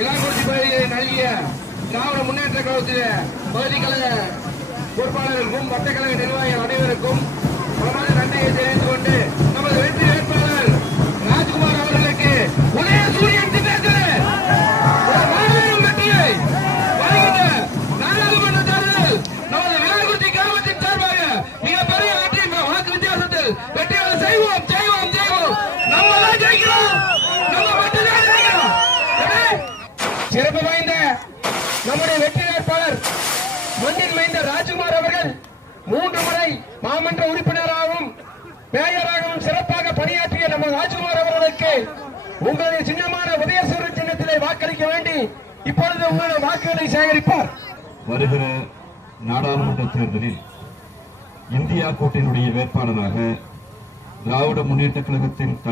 விழாக்குறிச்சி பகுதியிலே நல்கிய திராவிட முன்னேற்ற கழகத்திலே பகுதி கழக பொறுப்பாளர்களுக்கும் வட்டக்கழக நிர்வாகிகள் அனைவருக்கும் சிறப்பு வாய்ந்த நம்முடைய வெற்றி வேட்பாளர் மண்ணில் மைந்த ராஜ்குமார் அவர்கள் மூன்று முறை மாமன்ற உறுப்பினராகவும் மேயராகவும் சிறப்பாக பணியாற்றிய நம்ம ராஜ்குமார் அவர்களுக்கு உங்களுடைய சின்னமான உதயசூரன் சின்னத்திலே வாக்களிக்க வேண்டி இப்பொழுது உங்களுடைய வாக்குகளை சேகரிப்பார். வருகிற நாடாளுமன்ற தேர்தலில் இந்தியா கூட்டினுடைய வேட்பாளராக திராவிட முன்னேற்ற கழகத்தின்